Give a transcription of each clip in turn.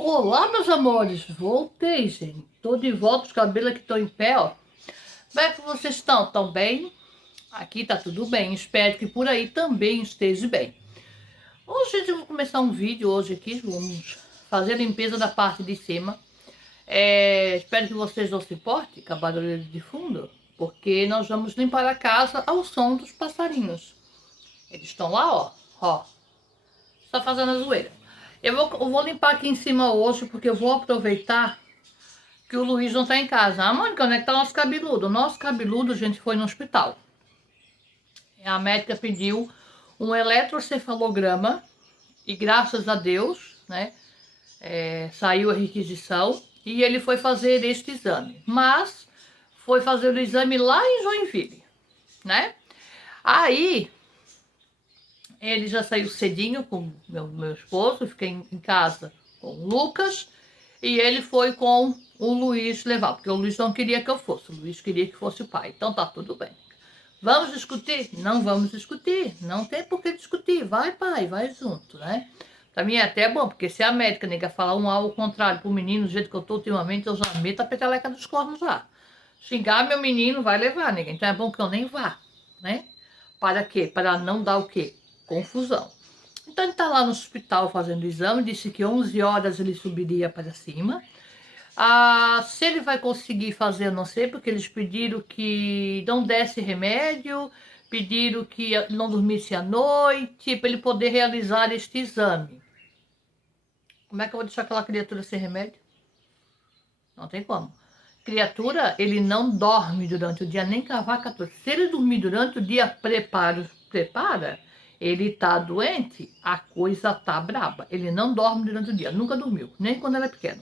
Olá, meus amores, voltei, gente. Tô de volta, os cabelos aqui estão em pé, ó. Como é que vocês estão? Estão bem? Aqui tá tudo bem. Espero que por aí também esteja bem. Hoje, gente, eu vou começar um vídeo hoje aqui. Vamos fazer a limpeza da parte de cima. Espero que vocês não se importem com a barulho de fundo, porque nós vamos limpar a casa ao som dos passarinhos. Eles estão lá, ó, ó, só fazendo a zoeira. Eu vou limpar aqui em cima hoje, porque eu vou aproveitar que o Luiz não tá em casa. Ah, Mônica, onde é que tá nosso cabeludo? O nosso cabeludo, a gente foi no hospital. A médica pediu um eletrocefalograma e graças a Deus, né, saiu a requisição e ele foi fazer este exame. Mas foi fazer o exame lá em Joinville, né? Aí ele já saiu cedinho com meu esposo, fiquei em casa com o Lucas e ele foi com o Luiz levar, porque o Luiz não queria que eu fosse, o Luiz queria que fosse o pai. Então tá tudo bem. Vamos discutir? Não vamos discutir, não tem por que discutir, vai pai, vai junto, né? Pra mim é até bom, porque se a médica nega falar um ao contrário pro menino, do jeito que eu tô ultimamente, eu já meto a peteleca dos cornos lá. Xingar meu menino vai levar, nega, então é bom que eu nem vá, né? Para quê? Para não dar o quê? Confusão. Então ele está lá no hospital fazendo o exame, disse que 11 horas ele subiria para cima. Se ele vai conseguir fazer, eu não sei, porque eles pediram que não desse remédio, pediram que não dormisse à noite, para ele poder realizar este exame. Como é que eu vou deixar aquela criatura sem remédio? Não tem como. Criatura, ele não dorme durante o dia, nem cavaca toda. Se ele dormir durante o dia, prepara, ele tá doente, a coisa tá braba. Ele não dorme durante o dia, nunca dormiu, nem quando era pequeno.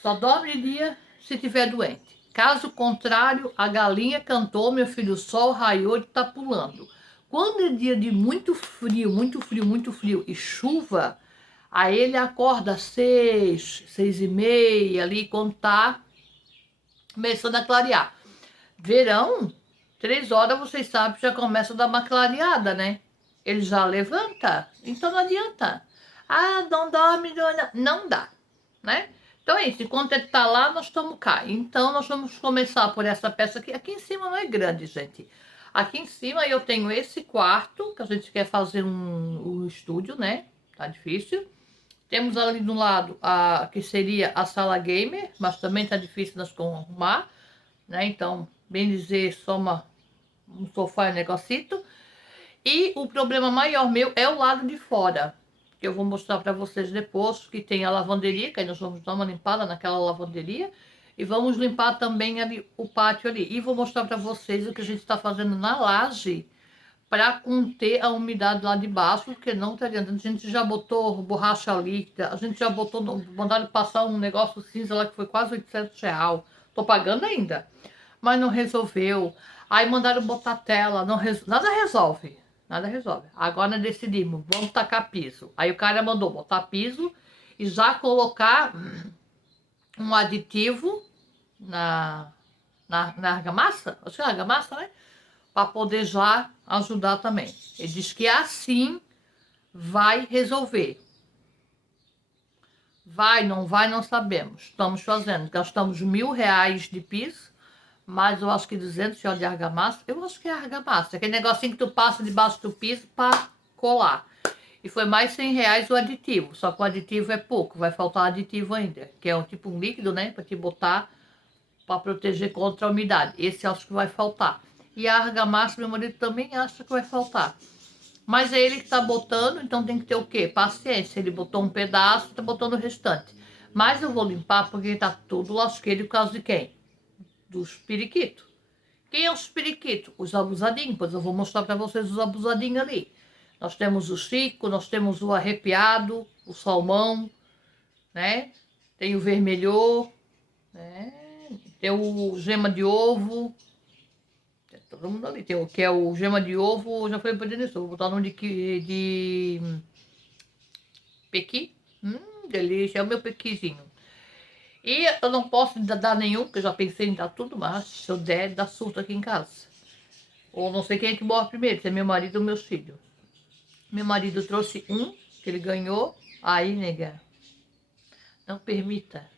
Só dorme de dia se tiver doente. Caso contrário, a galinha cantou, meu filho, o sol raiou e tá pulando. Quando é dia de muito frio, muito frio, muito frio e chuva, aí ele acorda às 6, 6h30, ali, quando tá começando a clarear. Verão, 3 horas, vocês sabem, já começa a dar uma clareada, né? Ele já levanta, então não adianta. Ah, não dorme, não dá, né? Então é isso, enquanto ele tá lá, nós estamos cá. Então nós vamos começar por essa peça aqui. Aqui em cima não é grande, gente. Aqui em cima eu tenho esse quarto, que a gente quer fazer um estúdio, né? Tá difícil. Temos ali do lado a que seria a sala gamer, mas também tá difícil nós arrumar, né? Então, bem dizer, só um sofá e um negocito. E o problema maior meu é o lado de fora, que eu vou mostrar para vocês depois, que tem a lavanderia, que aí nós vamos dar uma limpada naquela lavanderia. E vamos limpar também ali o pátio ali. E vou mostrar para vocês o que a gente está fazendo na laje para conter a umidade lá de baixo, porque não tá adiantando. A gente já botou borracha líquida, a gente já botou, mandaram passar um negócio cinza lá que foi quase R$ 800. Tô pagando ainda, mas não resolveu. Aí mandaram botar tela, não nada resolve, nada resolve. Agora decidimos, vamos tacar piso. Aí o cara mandou botar piso e já colocar um aditivo na argamassa, acho que é argamassa, né? Para poder já ajudar também. Ele diz que assim vai resolver. Vai, não vai, não sabemos. Estamos fazendo. Gastamos R$ 1.000 de piso, mas eu acho que 200 de argamassa. Eu acho que é argamassa. Aquele negocinho que tu passa debaixo do piso para colar. E foi mais R$ 100 o aditivo. Só que o aditivo é pouco. Vai faltar aditivo ainda. Que é um tipo um líquido, né? Para te botar para proteger contra a umidade. Esse acho que vai faltar. E a argamassa, meu marido também acha que vai faltar. Mas é ele que tá botando, então tem que ter o quê? Paciência. Ele botou um pedaço, tá botando o restante. Mas eu vou limpar porque tá tudo lasqueiro por causa de quem? Dos periquitos. Quem é os periquitos? Os abusadinhos. Pois eu vou mostrar para vocês os abusadinhos ali. Nós temos o Chico, nós temos o arrepiado, o salmão, né? Tem o vermelhô, né? Tem o gema de ovo. Tem todo mundo ali. Tem o que é o gema de ovo, já foi para isso. Vou botar o nome de pequi. Delícia, é o meu pequizinho. E eu não posso dar nenhum, porque eu já pensei em dar tudo, mas se eu der, dá surto aqui em casa. Ou não sei quem é que morre primeiro, se é meu marido ou meus filhos. Meu marido trouxe um, que ele ganhou. Aí, nega, Não permita.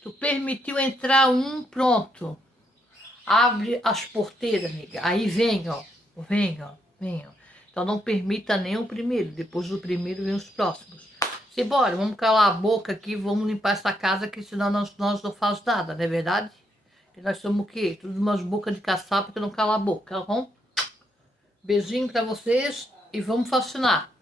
Tu permitiu entrar um, pronto. Abre as porteiras, amiga. Aí vem, ó. Vem, ó. Vem, ó. Então não permita nem o primeiro. Depois do primeiro vem os próximos. Simbora, vamos calar a boca aqui, vamos limpar essa casa, que senão nós não fazemos nada, não é verdade? E nós somos o quê? Tudo umas bocas de caçapa que não cala a boca, tá bom? Beijinho pra vocês e vamos fascinar.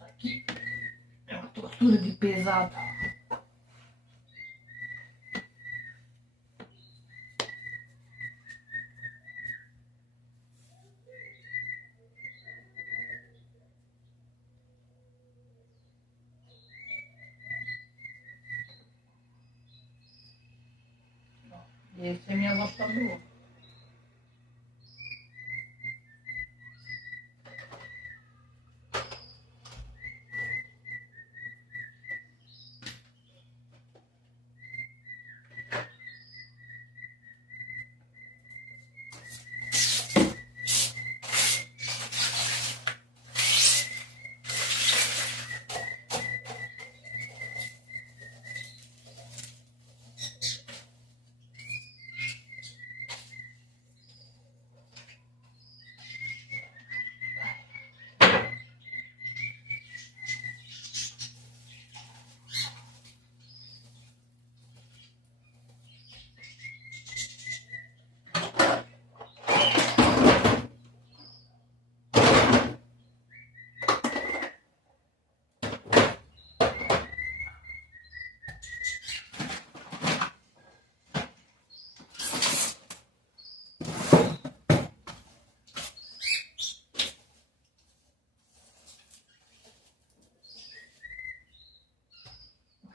Aqui é uma tortura de pesado. Esse é minha gostador.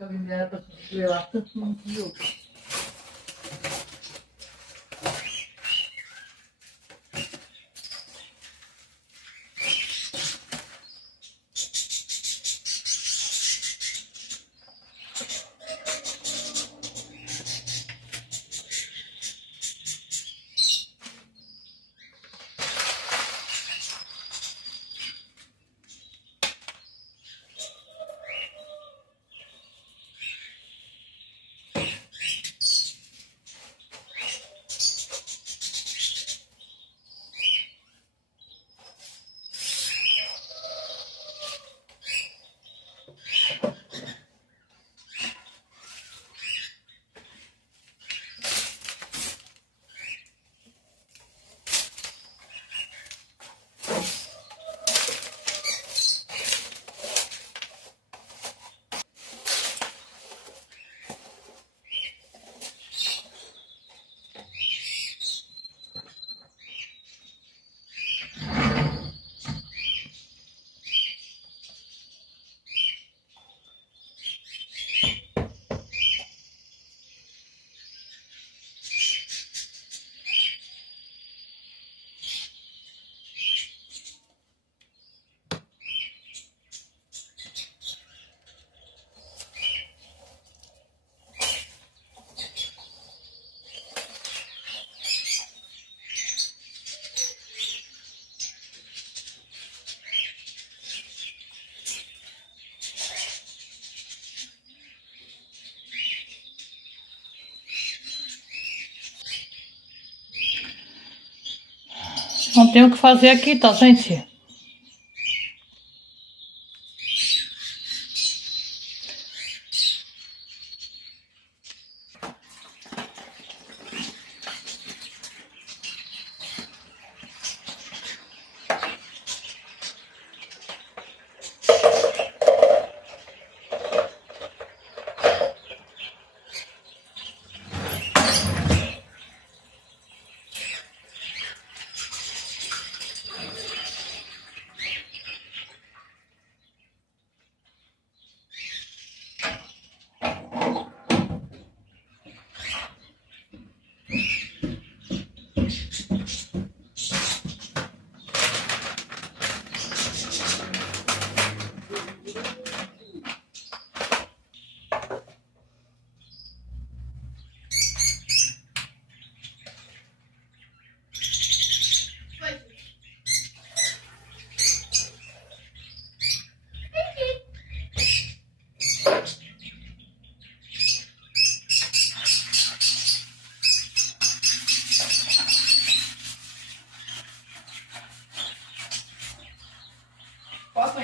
Nunca vi mulher pra se lá tanto num que outro. Não tem o que fazer aqui, tá, gente?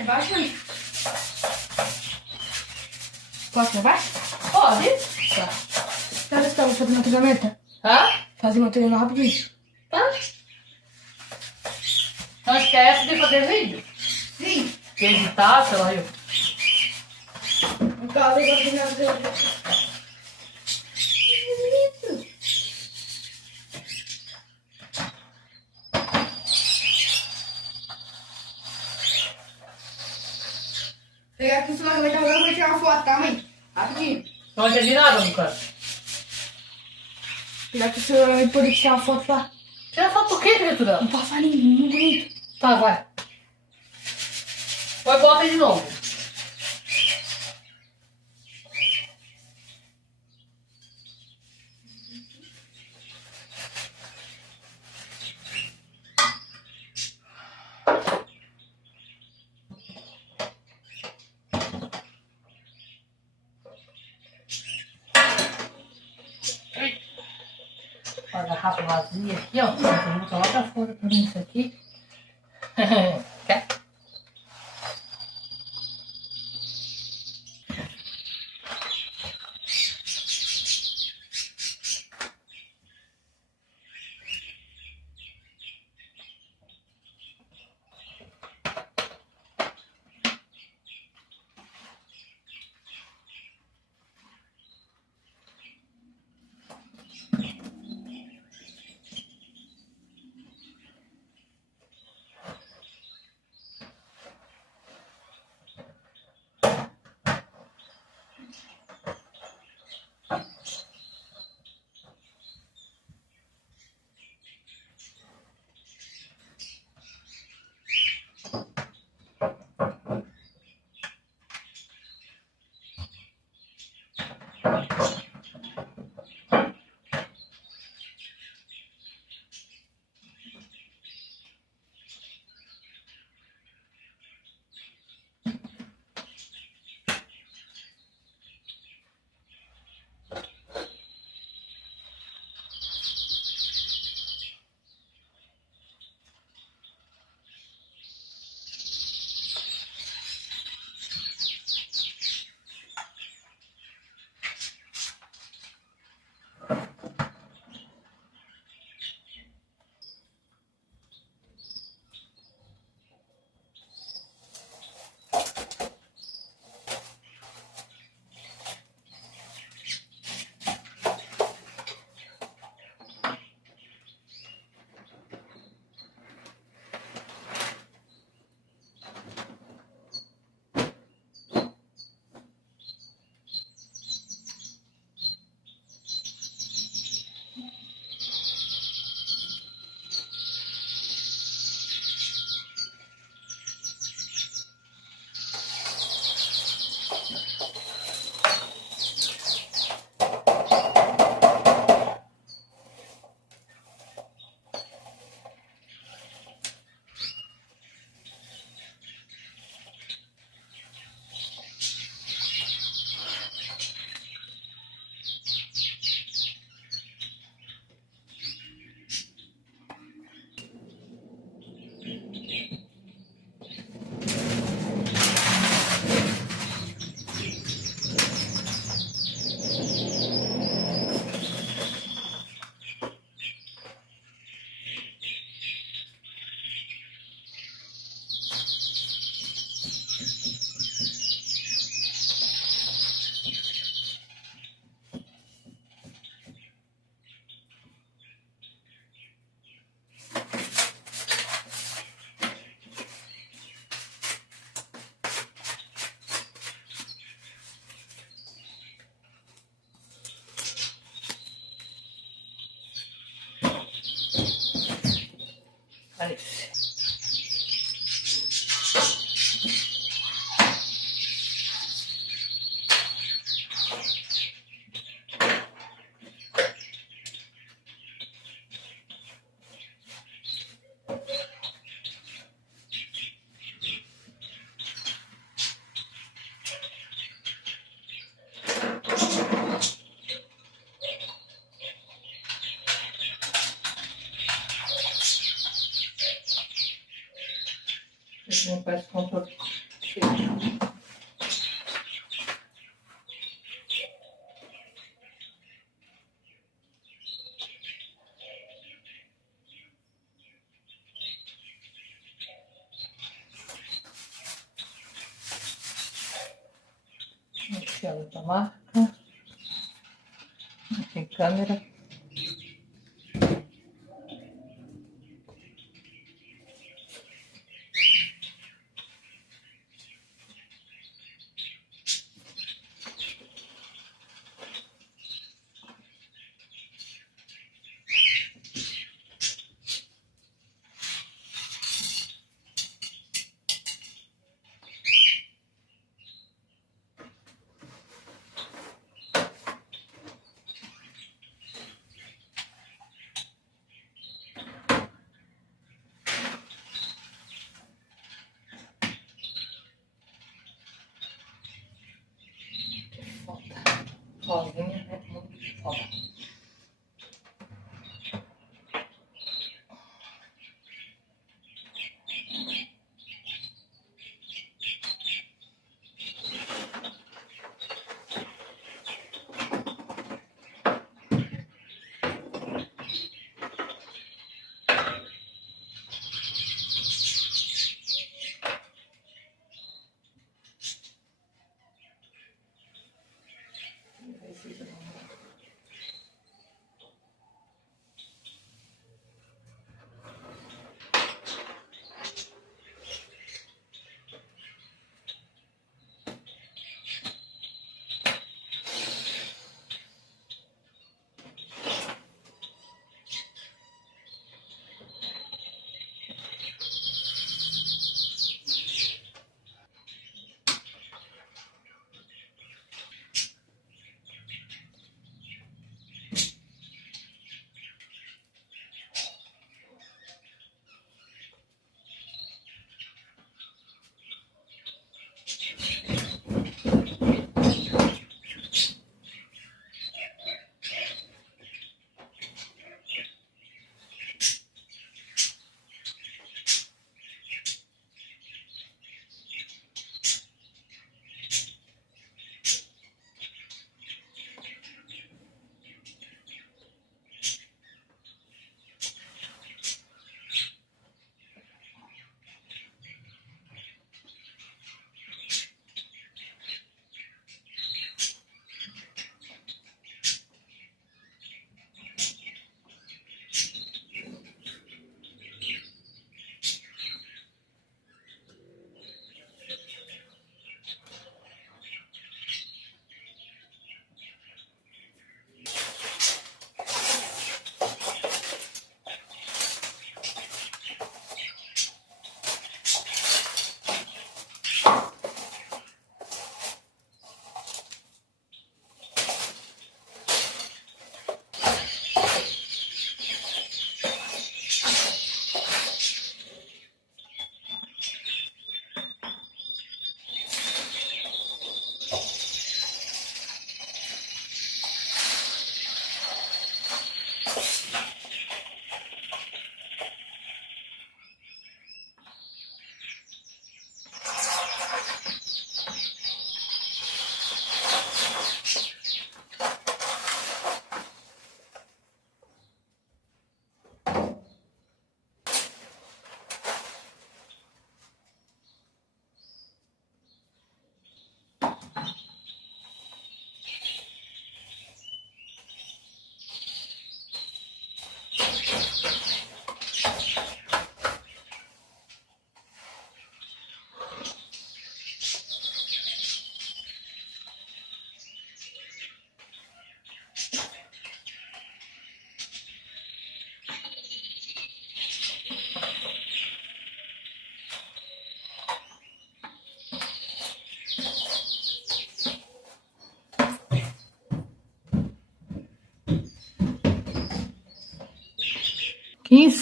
embaixo, mãe? Posso levar? Pode. Tá. Quero ver se tava fazendo uma gaveta. Hã? Fazer uma treinamento rapidinho. Tá. Não esquece de fazer vídeo. Sim. Editar, sei lá, eu. No caso, eu vou fazer. Pegar aqui o celular, vai agora, eu vou tirar uma foto, tá, mãe? Rapidinho. Não entendi nada, Lucas. Pegar aqui o celular e poder tirar uma foto lá. Tira foto por quê, criatura? Um passarinho muito bonito. Tá, vai. Vai, bota aí de novo. Olha a garrafa vazia aqui, ó. Vou botar lá pra fora também isso aqui. Quer? Parece. Esse não parece controle. outra marca. Não tem câmera. Sozinha é muito foda.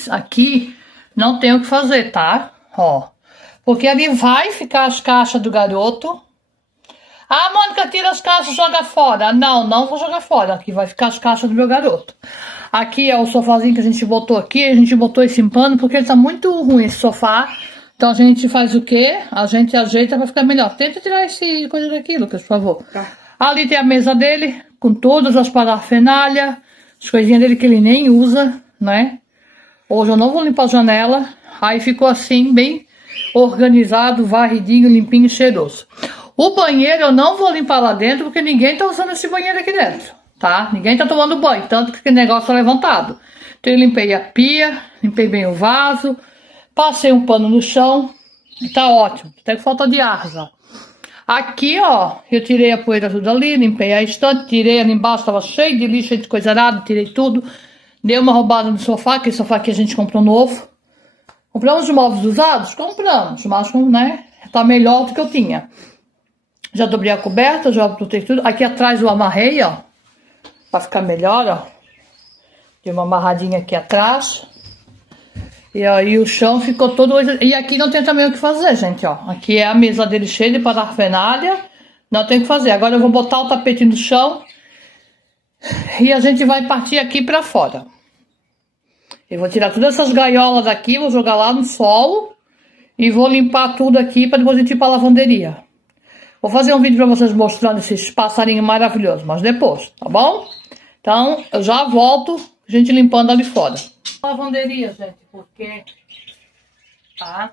Aqui não tem o que fazer, tá? Ó, porque ali vai ficar as caixas do garoto. Ah, Mônica, tira as caixas e joga fora. Não, não vou jogar fora. Aqui vai ficar as caixas do meu garoto. Aqui é o sofazinho que a gente botou aqui. A gente botou esse pano porque ele tá muito ruim, esse sofá. Então a gente faz o quê? A gente ajeita pra ficar melhor. Tenta tirar esse coisa daqui, Lucas, por favor. Tá. Ali tem a mesa dele, com todas as parafernálias, as coisinhas dele que ele nem usa, né? Hoje eu não vou limpar a janela. Aí ficou assim, bem organizado, varridinho, limpinho, cheiroso. O banheiro eu não vou limpar lá dentro, porque ninguém tá usando esse banheiro aqui dentro, tá? Ninguém tá tomando banho, tanto que aquele negócio tá levantado. Então eu limpei a pia, limpei bem o vaso, passei um pano no chão, tá ótimo. Até que falta de ar já. Aqui, ó, eu tirei a poeira tudo ali, limpei a estante, tirei ali embaixo, tava cheio de lixo, cheio de coisa arada, tirei tudo. Dei uma roubada no sofá, que esse sofá aqui a gente comprou novo. Compramos móveis usados? Compramos, mas, né, tá melhor do que eu tinha. Já dobrei a coberta, já botei tudo. Aqui atrás eu amarrei, ó, pra ficar melhor, ó. Dei uma amarradinha aqui atrás. E aí o chão ficou todo... E aqui não tem também o que fazer, gente, ó. Aqui é a mesa dele cheia de parafernália. Não tem o que fazer. Agora eu vou botar o tapete no chão. E a gente vai partir aqui pra fora. Eu vou tirar todas essas gaiolas daqui, vou jogar lá no sol. E vou limpar tudo aqui pra depois a gente ir pra lavanderia. Vou fazer um vídeo pra vocês mostrando esses passarinhos maravilhosos, mas depois, tá bom? Então, eu já volto, a gente limpando ali fora. Lavanderia, gente, porque... Tá?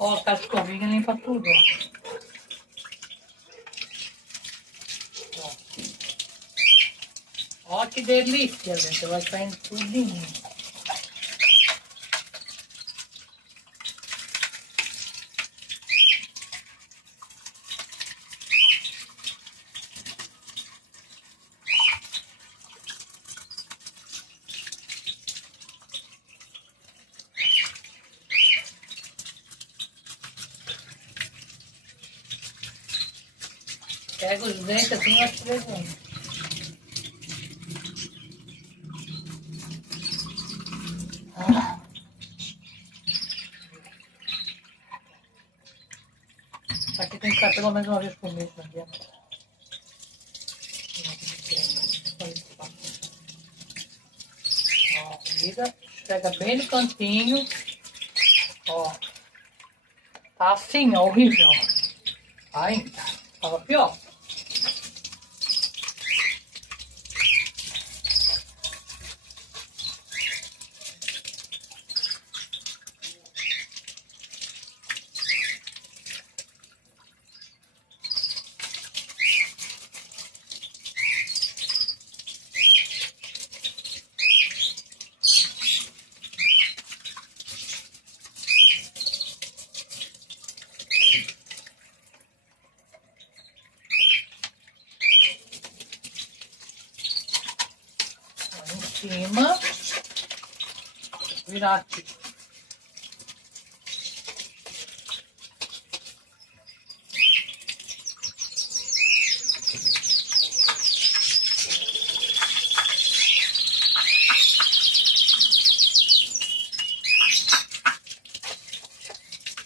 Ó, a escovinha limpa tudo, ó. Ó, que delícia, gente. Vai saindo tudinho. Pega os dentes assim e vai te levando. Isso aqui tem que ficar pelo menos uma vez por mês, não adianta. Ó, liga, pega bem no cantinho. Ó. Tá assim, ó, horrível. Ainda. Tava pior. cima. Virar aqui.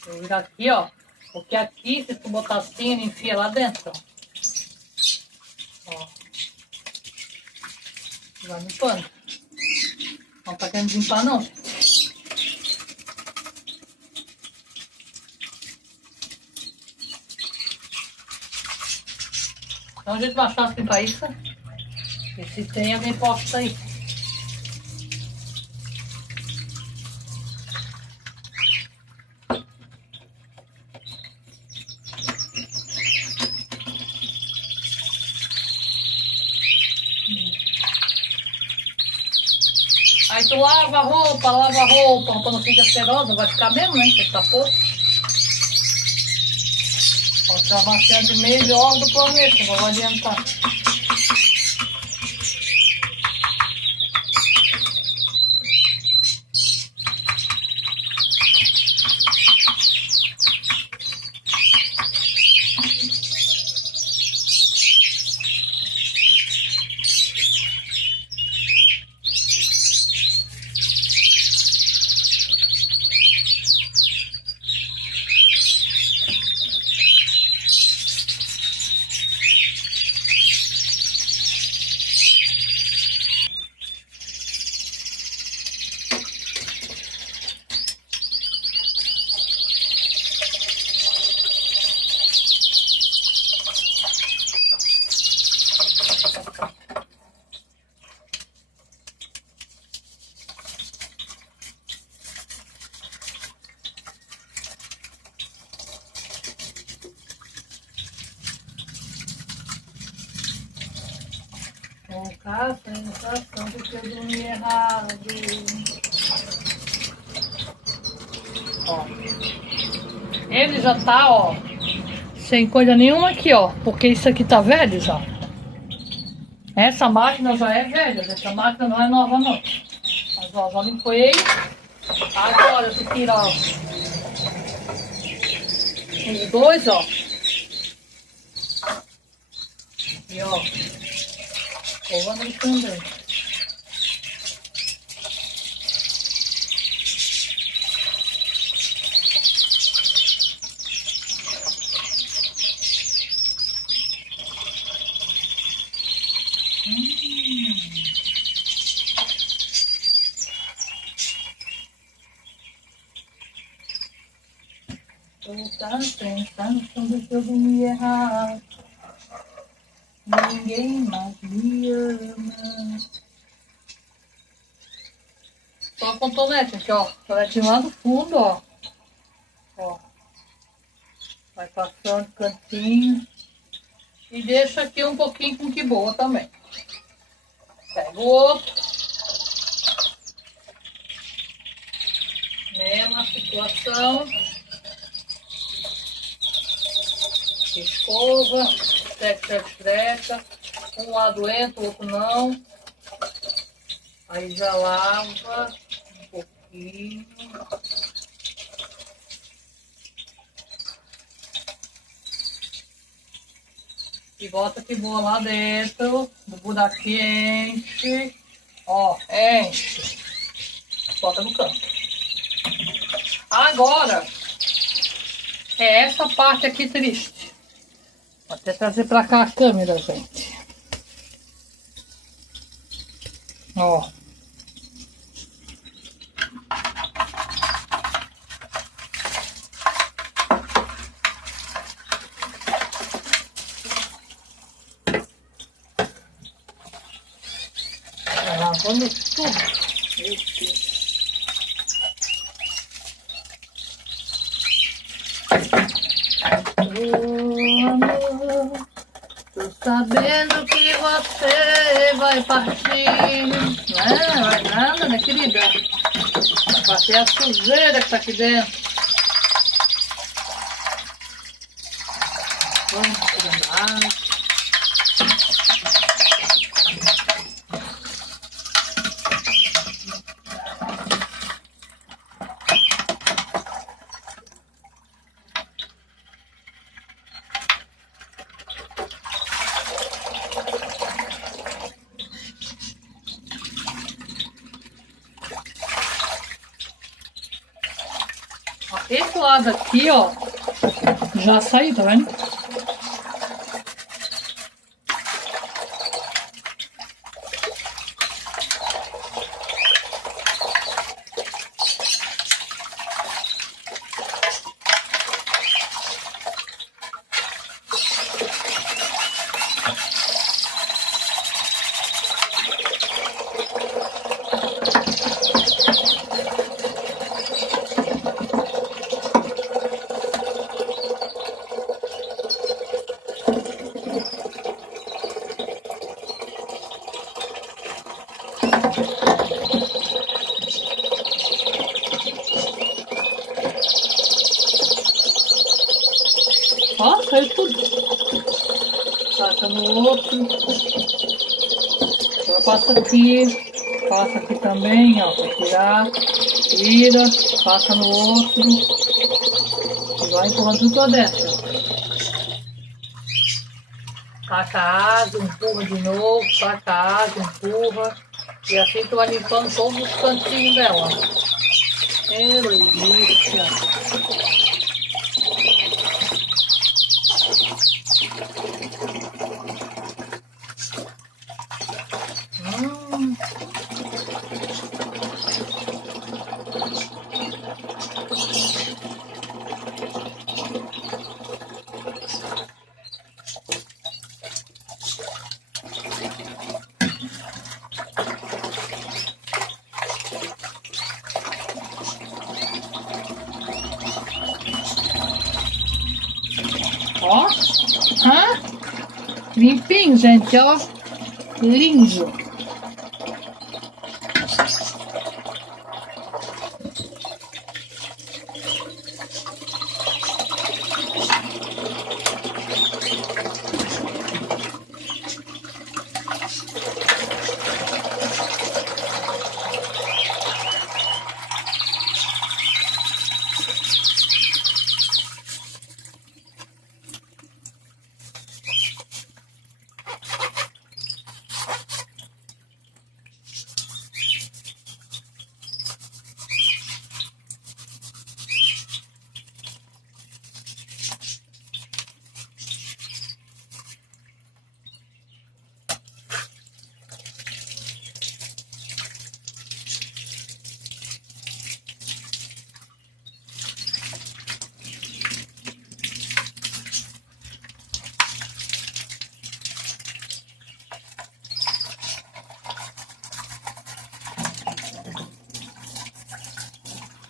Vou virar aqui, ó. Porque aqui, se tu botar assim, ele enfia lá dentro, ó. Vai limpando. Não tá querendo limpar, não. Então, a gente mais fácil limpar isso. E se tem, alguém posta aí. Aí tu lava a roupa pra não ficar cheirosa, vai ficar mesmo, né? Que tá pouco. Pode ser bastante melhor do planeta, não vai adiantar. Com a sensação de que eu dormi errado. Ó. Ele já tá, ó, sem coisa nenhuma aqui, ó. Porque isso aqui tá velho já. Essa máquina já é velha. Essa máquina não é nova, não. Mas, ó, já limpei. Agora eu vou tirar, ó, os dois, ó. E, ó. Escova no também. Tô tá pensando que eu dormi errado. Ninguém mais me ama. Só com tonete aqui, ó. Tonete lá no fundo, ó. Ó. Vai passando cantinho. E deixa aqui um pouquinho com que boa também. Pega o outro. Mesma situação. Escova. Estreca. Um lado entra, o outro não. Aí já lava um pouquinho. E bota que boa lá dentro. Do buraquinho, enche. Ó, enche. Bota no canto. Agora, é essa parte aqui triste. Vou até trazer pra cá a câmera, gente. Ó. Tá lavando tudo. Meu Deus. Amor, tô sabendo que você vai partir. Não vai nada, minha querida. Vai partir a sujeira que tá aqui dentro. Vamos tirar. Esse lado aqui, ó, já saiu, tá vendo? Ó, saiu tudo. Passa no outro. Agora passa aqui também, ó, pra tirar. Tira, passa no outro. E vai empurrando tudo pra dentro. Taca a água, empurra de novo, taca a água, empurra. E assim tu vai limpando todos os cantinhos dela. Delícia! Ó, limpinho, gente, ó, lindo.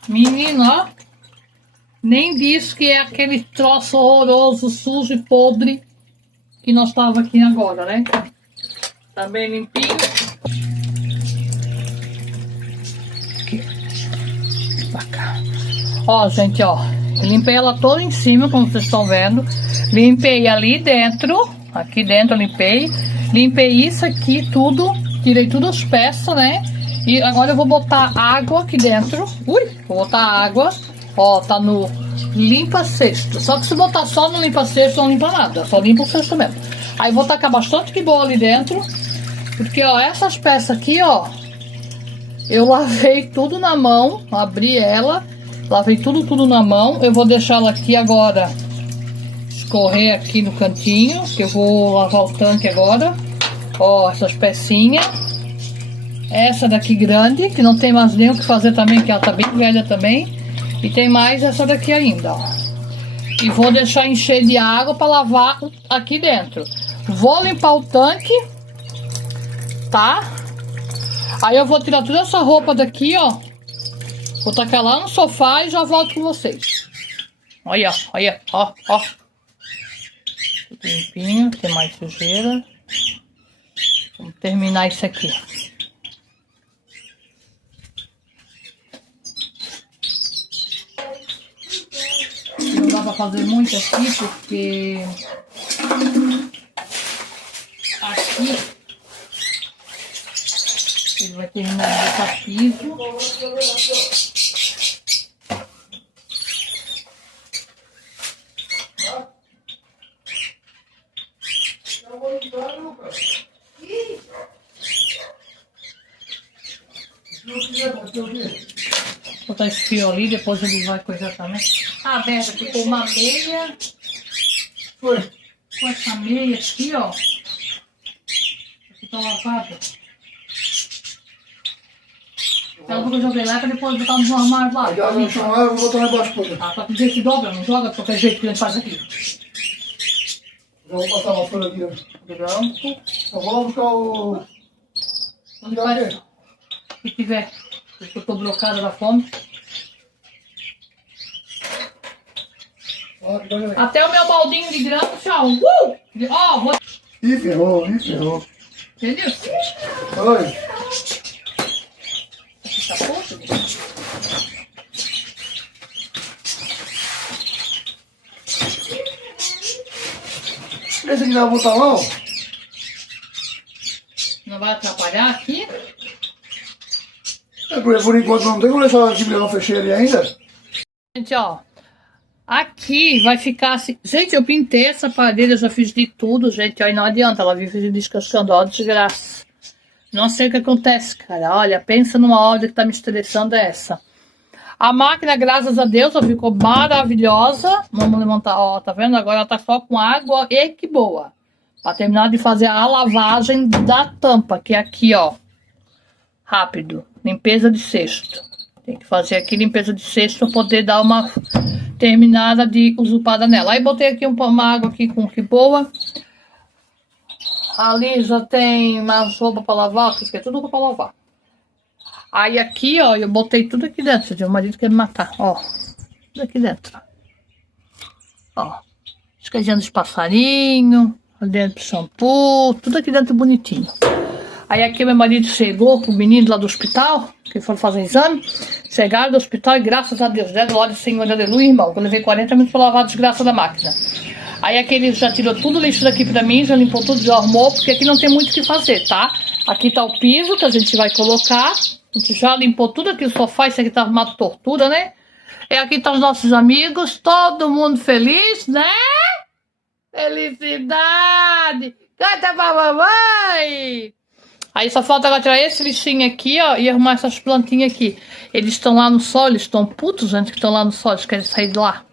Menino, ó, nem disse que é aquele troço horroroso, sujo e podre que nós estava aqui agora, né? Tá bem limpinho. Aqui. Pra cá. Ó, gente, ó, limpei ela toda em cima, como vocês estão vendo. Limpei ali dentro, aqui dentro eu limpei. Limpei isso aqui tudo, tirei todas as peças, né? E agora eu vou botar água aqui dentro. Ui, vou botar água. Ó, tá no limpa-cesto. Só que se botar só no limpa-cesto, não limpa nada. Só limpa o cesto mesmo. Aí vou tacar bastante que boa ali dentro. Porque, ó, essas peças aqui, ó, eu lavei tudo na mão. Abri ela. Lavei tudo na mão. Eu vou deixar ela aqui agora escorrer aqui no cantinho. Que eu vou lavar o tanque agora. Ó, essas pecinhas. Essa daqui grande, que não tem mais nem o que fazer também, que ela tá bem velha também. E tem mais essa daqui ainda, ó. E vou deixar encher de água para lavar aqui dentro. Vou limpar o tanque, tá? Aí eu vou tirar toda essa roupa daqui, ó. Vou tacar lá no sofá e já volto com vocês. Olha, olha, ó, ó. Tudo limpinho, tem mais sujeira. Vamos terminar isso aqui. Não dá pra fazer muito aqui, porque aqui ele vai terminar de botar piso. Vou botar esse fio ali, depois ele vai coisar também. Ah, Berta, ficou uma meia. Foi. Com essa meia aqui, ó. Aqui tá lavada. Então eu joguei lá pra depois botar no armário lá. Joga no chão lá, eu vou botar lá embaixo, pô. Ah, pra dizer que dobra, não joga de qualquer jeito que a gente faz aqui. Já vou passar uma folha aqui, ó. Branco. Eu vou lá buscar o... Onde vai? Se tiver. Porque eu tô blocada da fome. Até o meu baldinho de grama, tchau. Ó, vou... Ih, ferrou, ih, ferrou. Entendeu? Olha aí. Aqui tá pouco. Esse aqui vai botar lá, ó. Não vai atrapalhar aqui. Por enquanto não tem, vou deixar aqui, porque eu não fechei ele ainda. Gente, ó. Aqui vai ficar assim. Gente, eu pintei essa parede, eu já fiz de tudo, gente. Aí não adianta, ela vive descascando, ó, desgraça. Não sei o que acontece, cara. Olha, pensa numa obra que tá me estressando é essa. A máquina, graças a Deus, ó, ficou maravilhosa. Vamos levantar, ó, tá vendo? Agora ela tá só com água e que boa. Pra terminar de fazer a lavagem da tampa, que é aqui, ó. Rápido. Limpeza de cesto. Tem que fazer aqui limpeza de cesto pra poder dar uma terminada de usurpada nela. Aí botei aqui uma água aqui com que boa. Ali já tem mais roupa pra lavar, que é tudo pra lavar. Aí aqui, ó, eu botei tudo aqui dentro. Meu marido quer me matar, ó. Tudo aqui dentro. Ó. Escadinha dos passarinhos. Ali dentro shampoo. Tudo aqui dentro bonitinho. Aí aqui meu marido chegou com o menino lá do hospital, que foram fazer exame. Chegaram do hospital e graças a Deus, né? Glória ao Senhor, aleluia, irmão. Eu levei 40 minutos pra lavar a desgraça da máquina. Aí aqui ele já tirou tudo o lixo daqui pra mim, já limpou tudo, já arrumou, porque aqui não tem muito o que fazer, tá? Aqui tá o piso que a gente vai colocar. A gente já limpou tudo aqui, o sofá, isso aqui tá arrumado tortura, né? E aqui tá os nossos amigos, todo mundo feliz, né? Felicidade! Canta pra mamãe! Aí só falta agora tirar esse lixinho aqui, ó, e arrumar essas plantinhas aqui. Eles estão lá no sol, eles estão putos, gente, que estão lá no sol, eles querem sair de lá.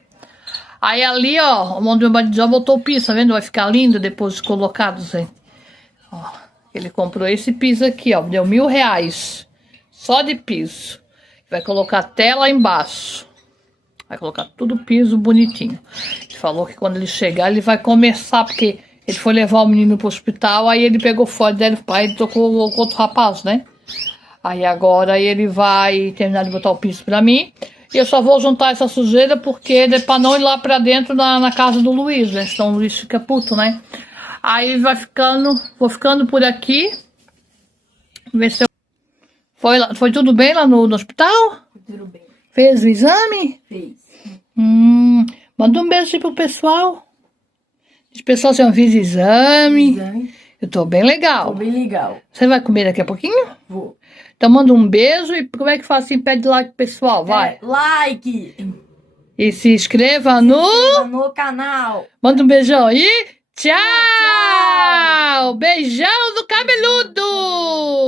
Aí ali, ó, onde meu marido já botou o piso, tá vendo? Vai ficar lindo depois de colocado, gente. Ó, ele comprou esse piso aqui, ó, deu R$1.000, só de piso. Vai colocar até lá embaixo. Vai colocar tudo piso bonitinho. Ele falou que quando ele chegar, ele vai começar, porque... ele foi levar o menino pro hospital, aí ele pegou fora dele, o pai tocou com outro rapaz, né? Aí agora ele vai terminar de botar o piso pra mim. E eu só vou juntar essa sujeira porque é pra não ir lá pra dentro na casa do Luiz, né? Senão o Luiz fica puto, né? Aí vai ficando, vou ficando por aqui. Ver se eu... Foi tudo bem lá no hospital? Tudo bem. Fez o exame? Fez. Manda um beijo aí pro pessoal. Os pessoal já fiz exame. Eu tô bem legal. Tô bem legal. Você vai comer daqui a pouquinho? Vou. Então manda um beijo e como é que faz assim? Pede like pro pessoal, vai. Like. E se inscreva no... Inscreva no canal. Manda um beijão aí. Tchau! Tchau. Beijão do cabeludo!